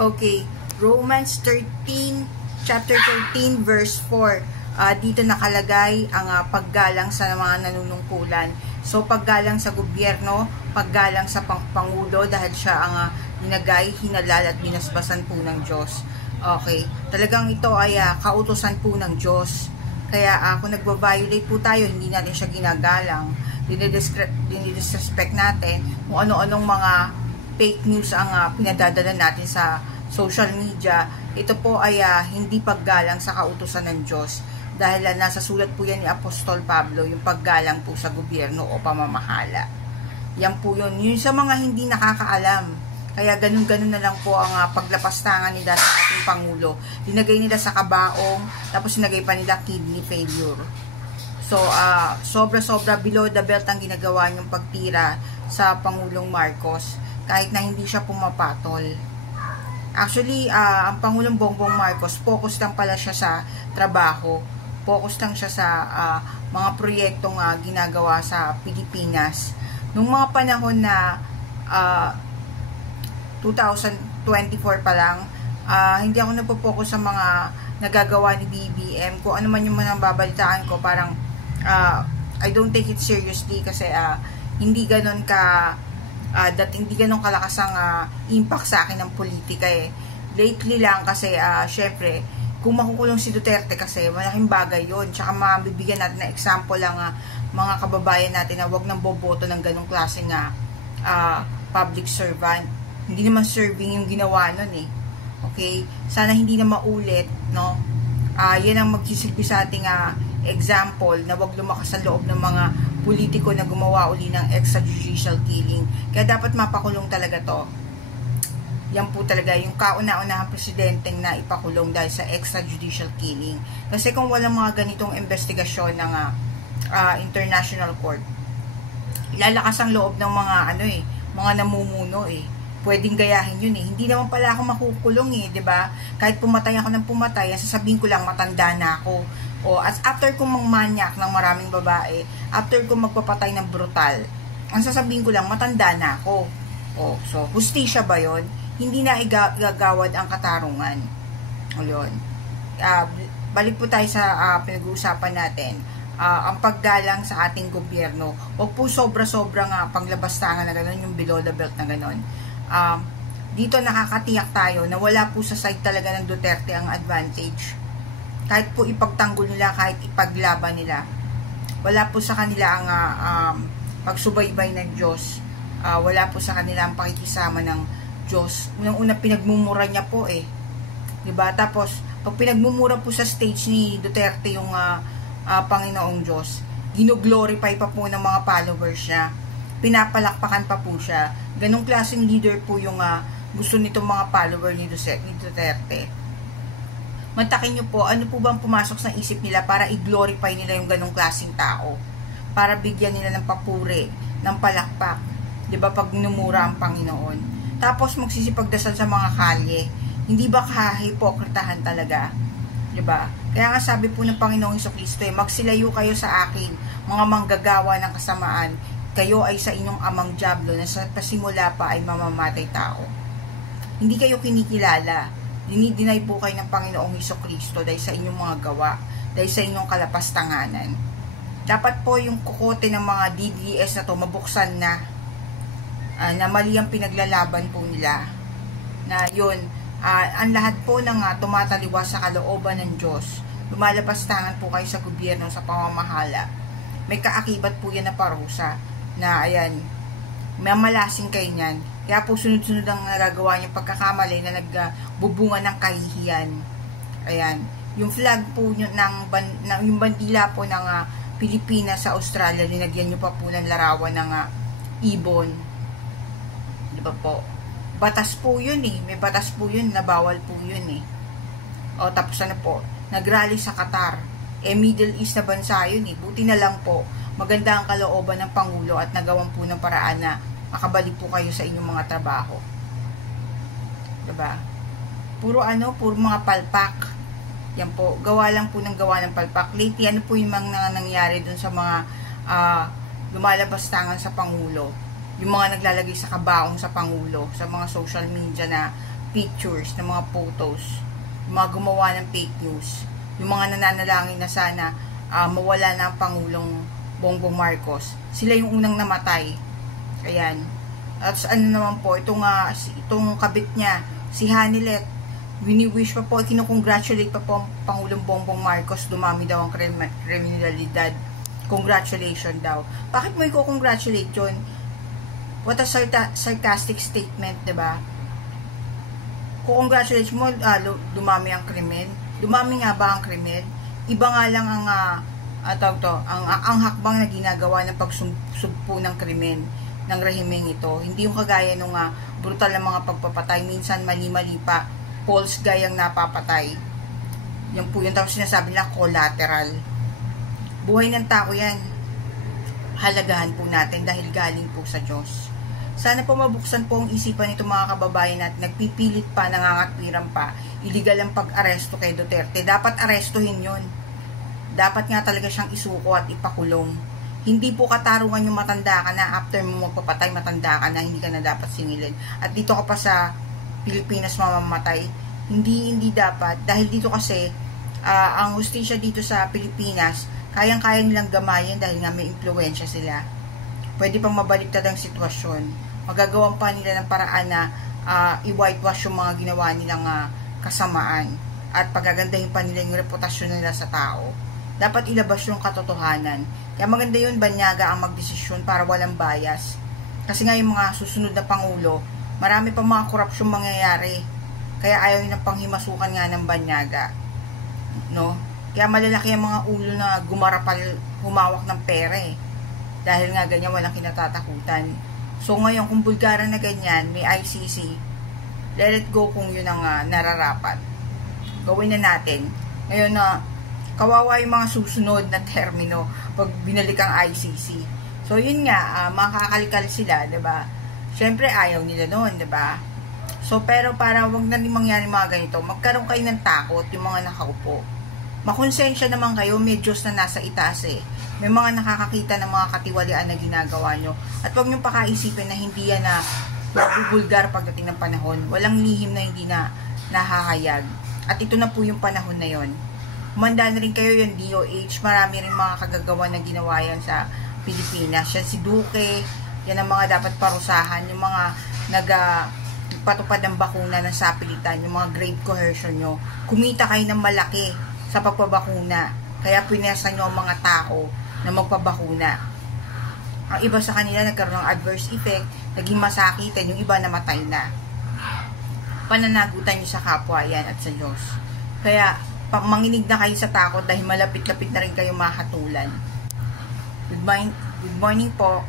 Okay, Romans 13, chapter 13, verse 4. Dito nakalagay ang paggalang sa mga nanunungkulan. So, paggalang sa gobyerno, paggalang sa Pangulo dahil siya ang hinagay, hinalal at binasbasan po ng Diyos. Okay, talagang ito ay kautusan po ng Diyos. Kaya kung nagbabiolate po tayo, hindi natin siya ginagalang. Dinidisrespect natin kung ano-anong mga fake news ang pinadadala natin sa social media. Ito po ay hindi paggalang sa kautusan ng Diyos. Dahil nasa sulat po yan ni Apostol Pablo, yung paggalang po sa gobyerno o pamamahala. Yan po yun. Yun sa mga hindi nakakaalam. Kaya ganun-ganun na lang po ang paglapastangan nila sa ating Pangulo. Dinagay nila sa kabaong, tapos dinagay pa nila kidney failure. So, sobra-sobra below the belt ang ginagawa niyong pagtira sa Pangulong Marcos, kahit na hindi siya pumapatol. Actually, ang Pangulong Bongbong Marcos, focus lang pala siya sa trabaho. Focus lang siya sa mga proyektong ginagawa sa Pilipinas. Nung mga panahon na 2024 pa lang, hindi ako nagpo-focus sa mga nagagawa ni BBM. Kung ano man yung mga babalitaan ko, parang I don't take it seriously kasi hindi ganon hindi ganon kalakas ang impact sa akin ng politika eh. Lately lang kasi syempre kung makukulong si Duterte kasi malaking bagay yun. Tsaka mabibigyan natin na example lang mga kababayan natin na wag nang boboto ng ganong klase nga public servant. Hindi naman serving yung ginawa nun eh. Okay? Sana hindi na maulit, no? Yan ang magsisilbi sa ating example na wag lumakas ang loob ng mga politiko na gumawa uli ng extrajudicial killing. Kaya dapat mapakulong talaga to. Yan po talaga yung kauna-unahang presidenteng na ipakulong dahil sa extrajudicial killing. Kasi kung walang mga ganitong investigasyon ng international court, lalakas ang loob ng mga mga namumuno eh. Pwedeng gayahin yun eh. Hindi naman pala ako makukulong eh, 'di ba? Kahit pumatay ako ng pumatay, sasabihin ko lang matanda na ako. O as after kong mangmanyak ng maraming babae, after kong magpapatay ng brutal, ang sasabihin ko lang matanda na ako. O so hustisya ba 'yon? Hindi na igagawad ang katarungan. O yun. Balik po tayo sa pinag-uusapan natin. Ang paggalang sa ating gobyerno. Huwag po sobra-sobrang panglabastangan na gano'n, yung below the belt na gano'n. Dito nakakatiyak tayo na wala po sa side talaga ng Duterte ang advantage. Kahit po ipagtanggol nila, kahit ipaglaban nila. Wala po sa kanila ang pagsubaybay ng Diyos. Wala po sa kanila ang pakikisama ng Diyos. Unang-una pinagmumura niya po eh. 'Di ba? Tapos pag pinagmumura po sa stage ni Duterte yung Panginoong Diyos, gino-glorify pa po ng mga followers niya. Pinapalakpakan pa po siya. Ganong klaseng leader po yung gusto nitong mga follower ni Duterte. Mantakin niyo po, ano po bang pumasok sa isip nila para i-glorify nila yung ganong klaseng tao? Para bigyan nila ng papuri, ng palakpak. 'Di ba? Pag minumura ang Panginoon. Tapos magsisipagdasal sa mga kalye. Hindi ba kahipokritahan talaga? 'Di ba? Kaya nga sabi po ng Panginoong Jesucristo, magsilayo kayo sa akin, mga manggagawa ng kasamaan. Kayo ay sa inyong amang dyablo na sa pasimula pa ay mamamatay tao. Hindi kayo kinikilala. Dinidinay po kayo ng Panginoong Jesucristo dahil sa inyong mga gawa, dahil sa inyong kalapastanganan. Dapat po yung kukote ng mga DDS na to mabuksan na mali ang pinaglalaban po nila. Na yun, ang lahat po ng tumataliwas sa kalooban ng Diyos, lumalapastangan po kayo sa gobyerno, sa pamamahala. May kaakibat po yan na parusa, na ayan, mamalasing kayo niyan. Kaya po sunod-sunod ang nagagawa niyong pagkakamali na nagbubunga ng kahihiyan. Ayan, yung flag po yung bandila po ng Pilipinas sa Australia, linagyan niyo pa po ng larawan ng ibon. Diba po? Batas po yun eh. May batas po yun na bawal po yun eh. O tapos ano po, nagrally sa Qatar. Middle East na bansa yun eh. Buti na lang po, maganda ang kalooban ng Pangulo at nagawan po ng paraan na makabalik po kayo sa inyong mga trabaho. Diba? Puro mga palpak. Yan po, gawa lang po ng gawa ng palpak. Lately, ano po yung mga nangyari dun sa mga lumalabastangan sa Pangulo? Yung mga naglalagay sa kabaong sa Pangulo, sa mga social media na pictures, ng mga photos, yung mga gumawa ng fake news, yung mga nananalangin na sana mawala na ang Pangulong Bongbong Marcos. Sila yung unang namatay. Ayan. At ano naman po, itong kabit niya, si Hanilet, wini-wish pa po, kinukongratulate pa po ang Pangulong Bongbong Marcos, dumami daw ang kriminalidad. Congratulations daw. Bakit mo i-congratulate yun? What a sarcastic statement, diba? Congratulate mo, dumami ang krimen. Dumami nga ba ang krimen? Iba nga lang ang hakbang na ginagawa ng pagsugpo ng krimen ng rehimeng ito. Hindi yung kagaya nung brutal na mga pagpapatay, minsan mali-mali pa, false gayang napapatay. Yan po yung tapos sinasabi nila collateral. Buhay ng tao yan. Halagahan po natin dahil galing po sa Diyos. Sana po mabuksan po ang isipan nito mga kababayan natin. Nagpipilit pa, nangangatwiran pa. Illegal ang pag-aresto kay Duterte. Dapat arestuhin yun. Dapat nga talaga siyang isuko at ipakulong. Hindi po katarungan yung matanda ka na, after mo magpapatay, matanda ka na, hindi ka na dapat singilin. At dito ka pa sa Pilipinas mamamatay. Hindi dapat. Dahil dito kasi, ang hustisya dito sa Pilipinas, kayang-kaya nilang gamayin dahil nga may impluwensya sila. Pwede pang mabaliktad ang sitwasyon. Magagawan pa nila ng paraan na i-whitewash yung mga ginawa nilang kasamaan. At pagagandahin pa nila yung reputasyon nila sa tao. Dapat ilabas yung katotohanan. Kaya maganda yun, banyaga ang magdesisyon para walang bias. Kasi nga yung mga susunod na Pangulo, marami pa mga korupsyon mangyayari. Kaya ayaw nyo ng panghimasukan nga ng banyaga. No? Kaya malalaki ang mga ulo na gumarapal, humawak ng pera eh. Dahil nga ganyan, walang kinatatakutan. So ngayon, kung bulgaran na ganyan, may ICC, let it go kung yun ang nararapat. Gawin na natin. Ngayon kawawa yung mga susunod na termino pag binalik ang ICC. So yun nga, makakalikal sila, 'di ba? Syempre ayaw nila noon, 'di ba? So pero para wag na rin mangyari mga ganito, magkaroon kayo ng takot yung mga nakaupo. Makonsensya naman kayo, may Diyos na nasa itaas eh. May mga nakakakita ng mga katiwalian na ginagawa nyo. At wag nyo pakaisipin na hindi yan na magbubulgar pagdating ng panahon. Walang lihim na hindi na nahahayag. At ito na po yung panahon na yon. Humanda na rin kayo yung DOH. Marami rin mga kagagawa na ginawa yan sa Pilipinas. Yan si Duque. Yan ang mga dapat parusahan. Yung mga nagpatupad ng bakuna ng sapilitan. Yung mga grave coercion nyo. Kumita kayo ng malaki sa pagpabakuna. Kaya pinasan nyo ang mga tao na magpabakuna. Ang iba sa kanila nagkaroon ng adverse effect. Naging masakitan. Yung iba namatay na. Pananagutan nyo sa kapwa yan at sa Diyos. Kaya manginig na kayo sa takot dahil malapit-lapit na rin kayo mahatulan. Good morning po.